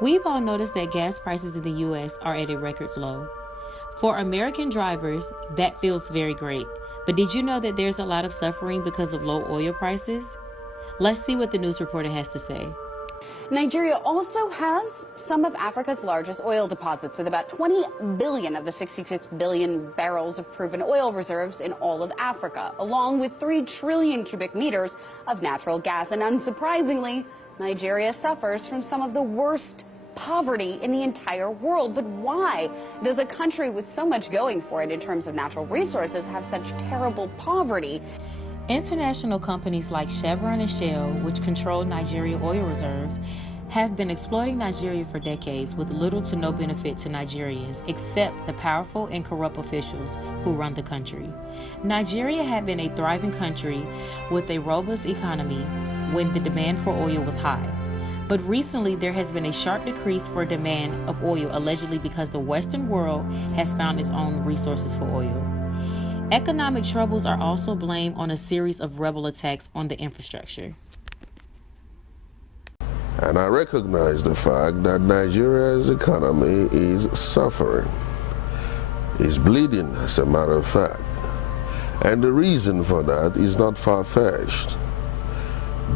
We've all noticed that gas prices in the U.S. are at a record low. For American drivers, that feels very great. But did you know that there's a lot of suffering because of low oil prices? Let's see what the news reporter has to say. Nigeria also has some of Africa's largest oil deposits, with about 20 billion of the 66 billion barrels of proven oil reserves in all of Africa, along with 3 trillion cubic meters of natural gas. And unsurprisingly, Nigeria suffers from some of the worst poverty in the entire world. But why does a country with so much going for it in terms of natural resources have such terrible poverty? International companies like Chevron and Shell, which control Nigeria oil reserves, have been exploiting Nigeria for decades with little to no benefit to Nigerians, except the powerful and corrupt officials who run the country. Nigeria had been a thriving country with a robust economy when the demand for oil was high. But recently, there has been a sharp decrease for demand of oil, allegedly because the Western world has found its own resources for oil. Economic troubles are also blamed on a series of rebel attacks on the infrastructure. And I recognize the fact that Nigeria's economy is suffering. It's bleeding, as a matter of fact. And the reason for that is not far-fetched.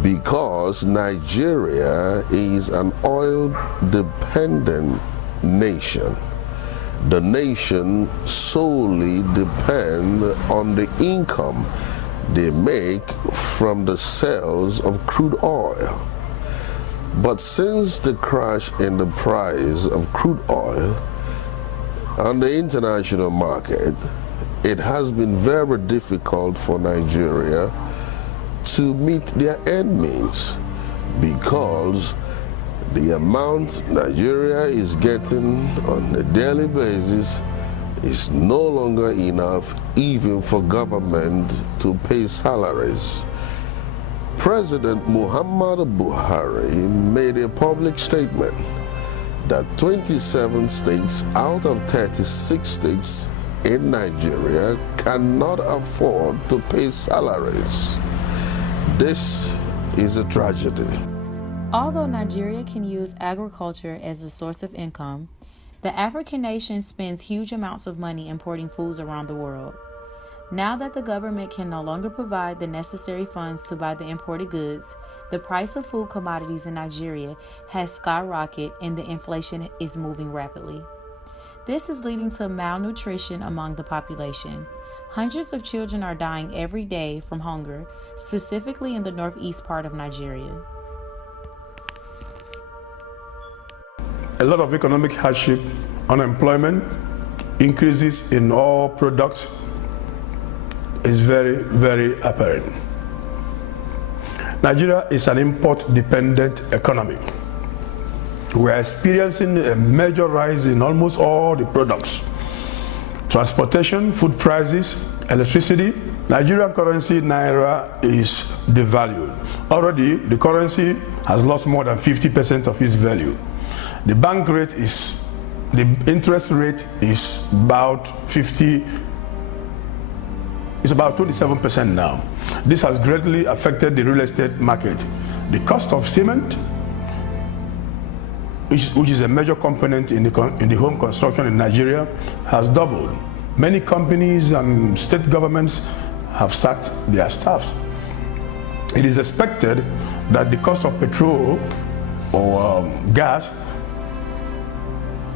Because Nigeria is an oil-dependent nation. The nation solely depends on the income they make from the sales of crude oil. But since the crash in the price of crude oil on the international market, it has been very difficult for Nigeria to meet their end means, because the amount Nigeria is getting on a daily basis is no longer enough even for government to pay salaries. President Muhammadu Buhari made a public statement that 27 states out of 36 states in Nigeria cannot afford to pay salaries. This is a tragedy. Although Nigeria can use agriculture as a source of income, the African nation spends huge amounts of money importing foods around the world. Now that the government can no longer provide the necessary funds to buy the imported goods, the price of food commodities in Nigeria has skyrocketed and the inflation is moving rapidly. This is leading to malnutrition among the population. Hundreds of children are dying every day from hunger, specifically in the northeast part of Nigeria. A lot of economic hardship, unemployment, increases in all products is very, very apparent. Nigeria is an import-dependent economy. We are experiencing a major rise in almost all the products. Transportation, food prices, electricity. Nigerian currency, Naira, is devalued. Already, the currency has lost more than 50% of its value. The interest rate is about 27% now. This has greatly affected the real estate market. The cost of cement, which is a major component in the home construction in Nigeria, has doubled. Many companies and state governments have sacked their staffs. It is expected that the cost of petrol or gas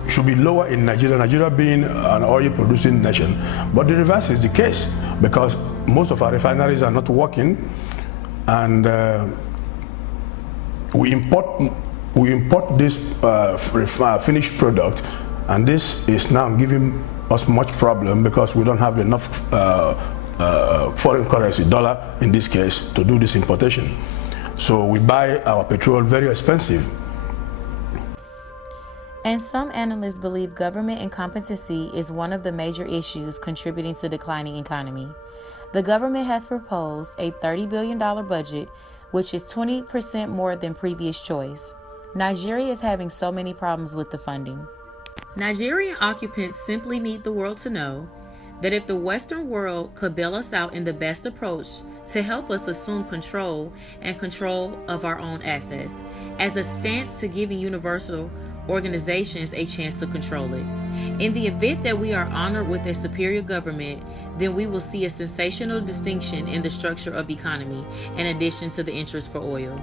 should be lower in Nigeria, Nigeria being an oil-producing nation. But the reverse is the case, because most of our refineries are not working, and we import this finished product, and this is now giving us much problem because we don't have enough foreign currency, dollar in this case, to do this importation. So we buy our petrol very expensive. And some analysts believe government incompetency is one of the major issues contributing to declining economy. The government has proposed a $30 billion budget, which is 20% more than previous choice. Nigeria is having so many problems with the funding. Nigerian occupants simply need the world to know that if the Western world could bail us out in the best approach to help us assume control of our own assets, as a stance to giving universal organizations a chance to control it. In the event that we are honored with a superior government, then we will see a sensational distinction in the structure of economy, in addition to the interest for oil.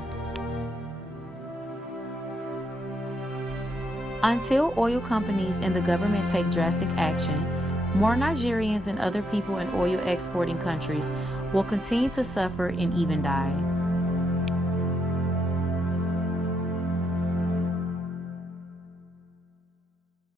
Until oil companies and the government take drastic action, more Nigerians and other people in oil exporting countries will continue to suffer and even die.